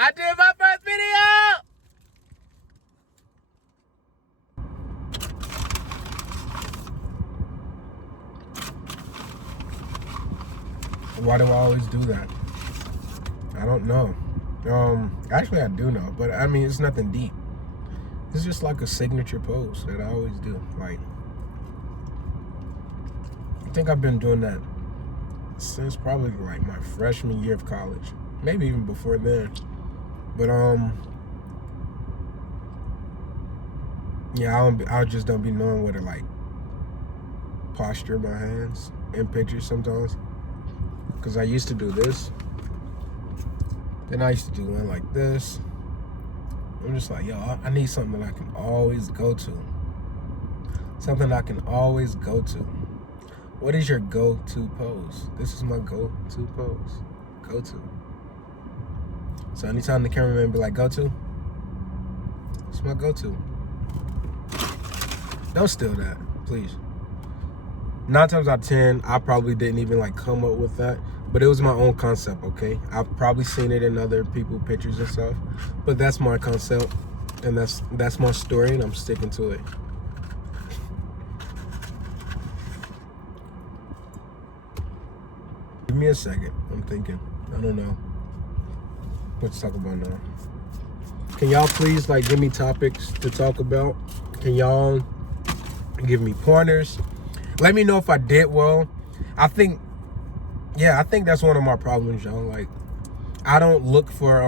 I did my first video! Why do I always do that? I don't know. Actually I do know, but I mean, it's nothing deep. It's just like a signature pose that I always do. Like, I think I've been doing that since probably like my freshman year of college. Maybe even before then. But yeah, I just don't be knowing where to like posture my hands in pictures sometimes. Cause I used to do this. Then I used to do one like this. I'm just like, yo, I need something that I can always go to. Something I can always go to. What is your go-to pose? This is my go-to pose. Go-to. So anytime the cameraman be like, go-to, it's my go-to. Don't steal that, please. 9 times out of 10, I probably didn't even like come up with that, but it was my own concept, okay? I've probably seen it in other people's pictures and stuff, but that's my concept, and that's my story, and I'm sticking to it. Give me a second, I'm thinking. I don't know what to talk about now. Can y'all please like give me topics to talk about? Can y'all give me pointers? Let me know if I did well. I think that's one of my problems, y'all. Like, I don't look for,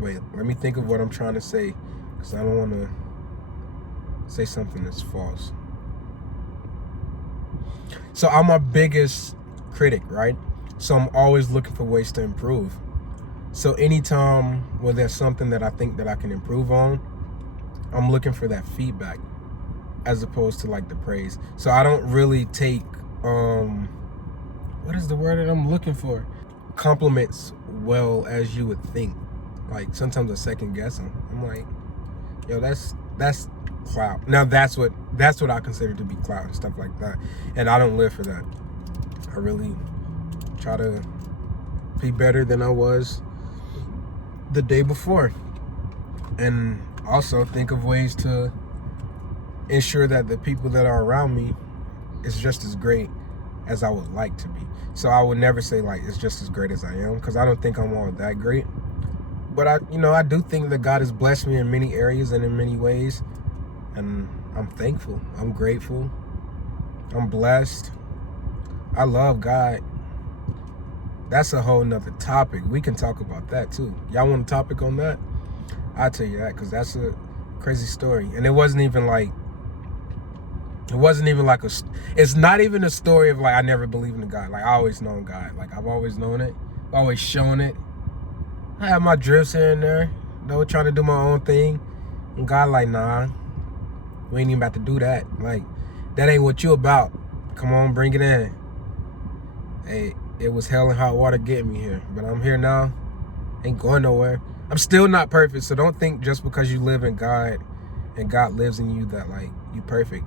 wait, let me think of what I'm trying to say, because I don't want to say something that's false. So I'm my biggest critic, right? So I'm always looking for ways to improve. So anytime when there's something that I think that I can improve on, I'm looking for that feedback, as opposed to like the praise. So I don't really take, what is the word that I'm looking for? Compliments well as you would think. Like sometimes I second guess them. I'm like, yo, that's clout. Now that's what I consider to be clout and stuff like that. And I don't live for that. I really try to be better than I was the day before. And also think of ways to ensure that the people that are around me is just as great as I would like to be. So I would never say like it's just as great as I am, because I don't think I'm all that great. But I do think that God has blessed me in many areas and in many ways, and I'm thankful. I'm grateful. I'm blessed. I love God. That's a whole nother topic. We can talk about that too. Y'all want a topic on that? I'll tell you that, because that's a crazy story. And it wasn't even like it's not even a story of like I never believed in God. Like I always known God. Like I've always known it. I've always shown it. I have my drifts here and there. Trying to do my own thing. And God like, nah, we ain't even about to do that. Like, that ain't what you about. Come on, bring it in. Hey, it was hell and hot water getting me here. But I'm here now. Ain't going nowhere. I'm still not perfect. So don't think just because you live in God and God lives in you that like you perfect.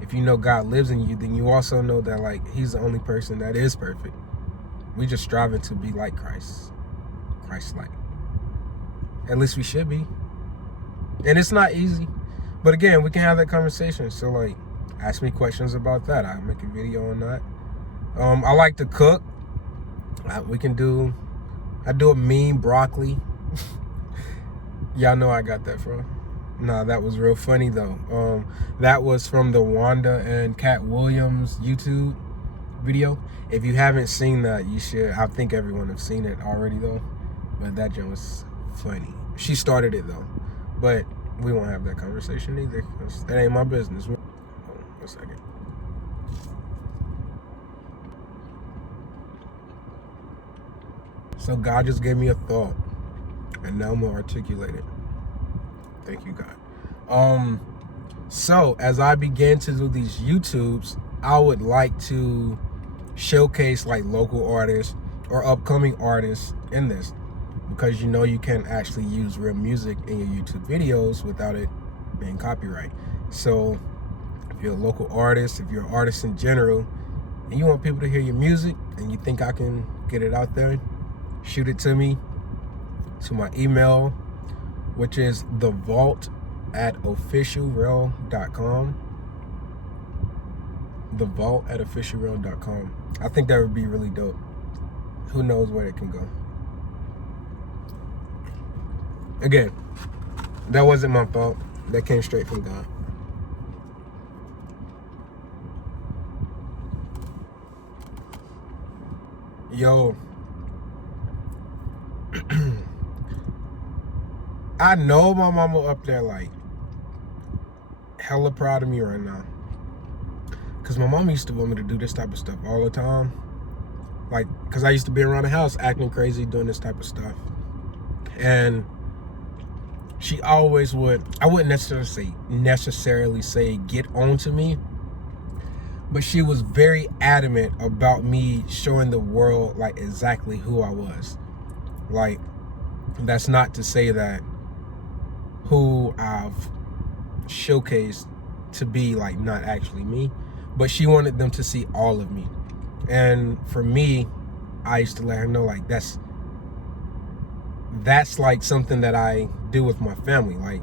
If you know God lives in you, then you also know that like he's the only person that is perfect. We just striving to be like Christ-like. At least we should be. And it's not easy. But again, we can have that conversation. So like, ask me questions about that. I'll make a video on that. I like to cook. I do a mean broccoli. Y'all know I got that from. Nah, that was real funny though. That was from the Wanda and Cat Williams YouTube video. If you haven't seen that, you should. I think everyone have seen it already though. But that joke was funny. She started it though. But we won't have that conversation either. That ain't my business. Hold on a second. So God just gave me a thought, and now I'm gonna articulate it. Thank you, God. So as I begin to do these YouTubes, I would like to showcase like local artists or upcoming artists in this, because you can actually use real music in your YouTube videos without it being copyright. So if you're a local artist, if you're an artist in general, and you want people to hear your music and you think I can get it out there, shoot it to me. to my email, which is thevault@officialreal.com. thevault@officialreal.com. I think that would be really dope. Who knows where it can go. Again, that wasn't my fault. That came straight from God. Yo, I know my mama up there like hella proud of me right now. Cause my mom used to want me to do this type of stuff all the time. Like, cause I used to be around the house acting crazy, doing this type of stuff. And she always would, I wouldn't necessarily say get on to me, but she was very adamant about me showing the world like exactly who I was. Like, that's not to say that who I've showcased to be like not actually me, but she wanted them to see all of me. And for me, I used to let her know like that's like something that I do with my family. Like,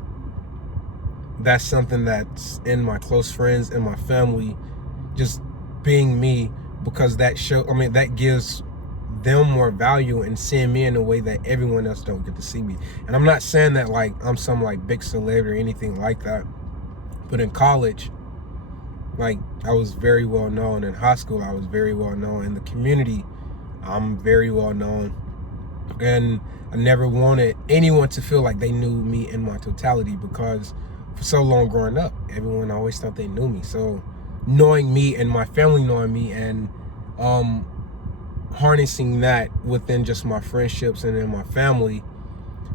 that's something that's in my close friends and my family, just being me, because that gives them more value and seeing me in a way that everyone else don't get to see me. And I'm not saying that like I'm some like big celebrity or anything like that, but in college, like, I was very well known. In high school, I was very well known. In the community, I'm very well known. And I never wanted anyone to feel like they knew me in my totality, because for so long growing up, everyone always thought they knew me. So knowing me and my family knowing me, and harnessing that within just my friendships and in my family,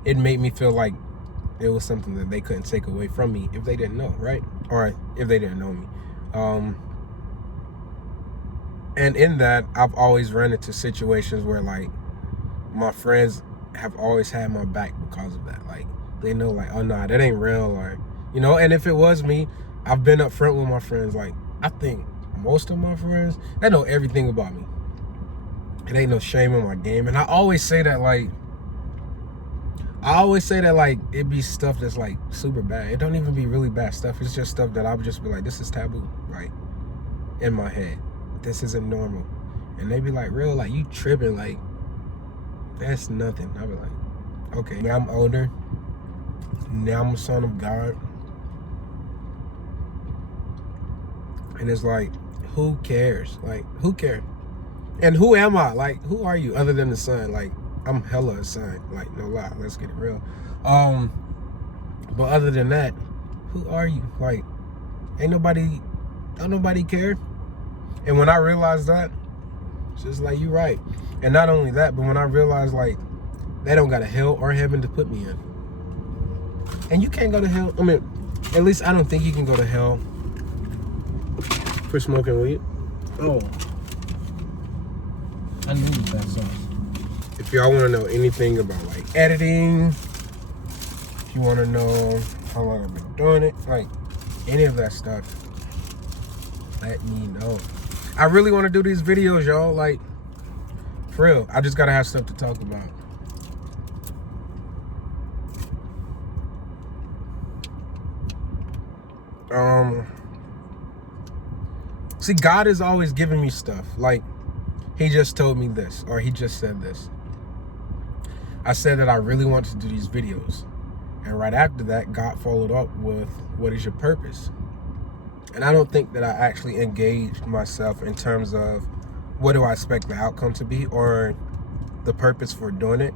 it made me feel like it was something that they couldn't take away from me if they didn't know, right? Or if they didn't know me. And in that, I've always run into situations where like my friends have always had my back because of that. Like, they know like, oh nah, that ain't real, or and if it was me, I've been up front with my friends. Like, I think most of my friends, they know everything about me. It ain't no shame in my game. And I always say that like it be stuff that's like super bad. It don't even be really bad stuff. It's just stuff that I'll just be like, this is taboo, like, in my head. This isn't normal. And they be like, real, like, you tripping, like, that's nothing. I'll be like, okay, now I'm older. Now I'm a son of God. And it's like, who cares? Like, who cares? And who am I? Like, who are you other than the son? Like, I'm hella a son. Like, no lie, let's get it real. But other than that, who are you? Like, don't nobody care. And when I realized that, it's just like, you right. And not only that, but when I realized like they don't got a hell or heaven to put me in. And you can't go to hell. I mean, at least I don't think you can go to hell for smoking weed. Oh, I knew that song. If y'all want to know anything about like editing, if you want to know how long I've been doing it, like any of that stuff, let me know. I really want to do these videos, y'all. Like, for real, I just gotta have stuff to talk about. See, God is always giving me stuff. Like, he just told me this, or he just said this. I said that I really wanted to do these videos. And right after that, God followed up with, what is your purpose? And I don't think that I actually engaged myself in terms of what do I expect the outcome to be, or the purpose for doing it.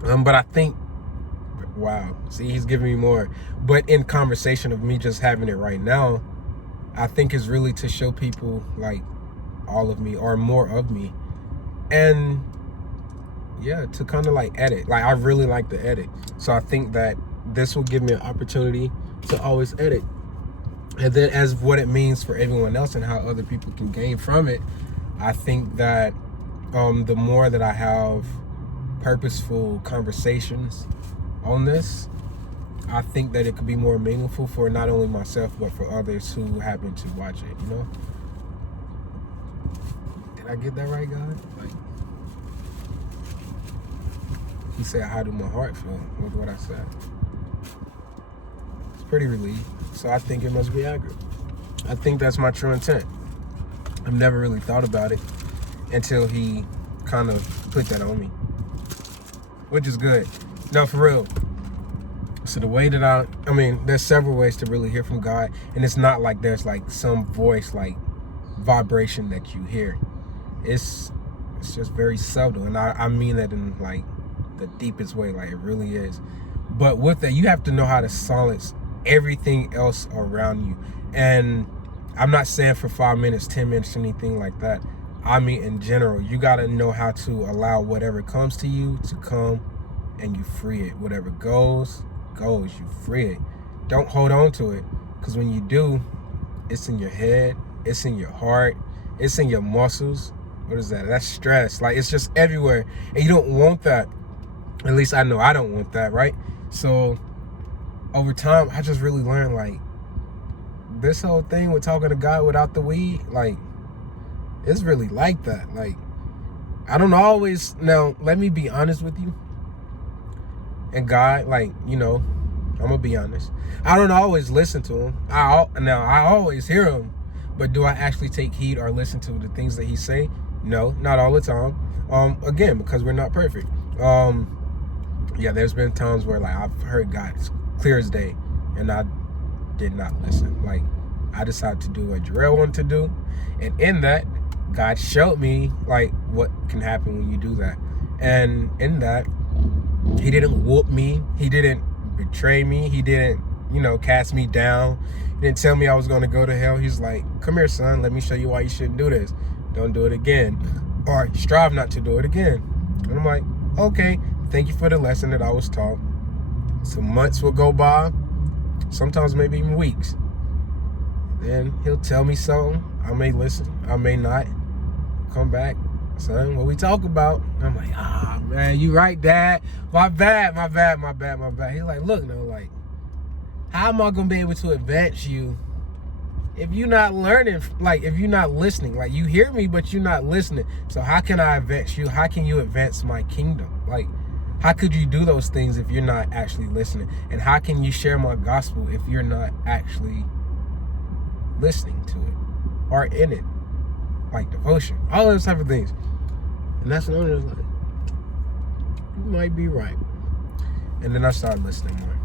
But I think, wow, see, he's giving me more. But in conversation of me just having it right now, I think is really to show people like all of me or more of me. And yeah, to kind of like edit. Like, I really like to edit. So I think that this will give me an opportunity to always edit. And then as what it means for everyone else and how other people can gain from it, I think that the more that I have purposeful conversations on this, I think that it could be more meaningful for not only myself, but for others who happen to watch it, Did I get that right, God? Like, He said, how do my heart feel with what I said? It's pretty relieved. So I think it must be accurate. I think that's my true intent. I've never really thought about it until he kind of put that on me, which is good. No, for real. So the way that I mean, there's several ways to really hear from God, and it's not like there's like some voice, like vibration that you hear. It's just very subtle, and I mean that in like the deepest way, like it really is. But with that, you have to know how to silence everything else around you. And I'm not saying for 5 minutes, 10 minutes, anything like that. I mean, in general, you got to know how to allow whatever comes to you to come, and you free it. Whatever goes, you free it. Don't hold on to it, because when you do, it's in your head, it's in your heart, it's in your muscles. What is that? That's stress. Like, it's just everywhere, and you don't want that. At least I know I don't want that, right? So over time, I just really learned, like, this whole thing with talking to God without the weed, like, it's really like that. Like, I don't always, now, let me be honest with you. And God, like, you know, I'm gonna be honest, I don't always listen to him. I always hear him, but do I actually take heed or listen to the things that he say? No, not all the time. Again, because we're not perfect. Yeah, there's been times where, like, I've heard God clear as day, and I did not listen. Like, I decided to do what Jarrell wanted to do, and in that, God showed me, like, what can happen when you do that. And in that, he didn't whoop me, he didn't betray me, he didn't, you know, cast me down, he didn't tell me I was going to go to hell. He's like, come here, son, let me show you why you shouldn't do this. Don't do it again, or strive not to do it again. And I'm like, okay, thank you for the lesson that I was taught. Some months will go by, sometimes maybe even weeks. Then he'll tell me something. I may listen, I may not. Come back, son, what we talk about? And I'm like, man, you right, Dad. My bad. He's like, look, no, like, how am I gonna be able to advance you if you're not learning, like, if you're not listening? Like, you hear me, but you're not listening. So how can I advance you? How can you advance my kingdom? Like, how could you do those things if you're not actually listening? And how can you share my gospel if you're not actually listening to it or in it? Like devotion, all those type of things. And that's when I was like, you might be right. And then I started listening more.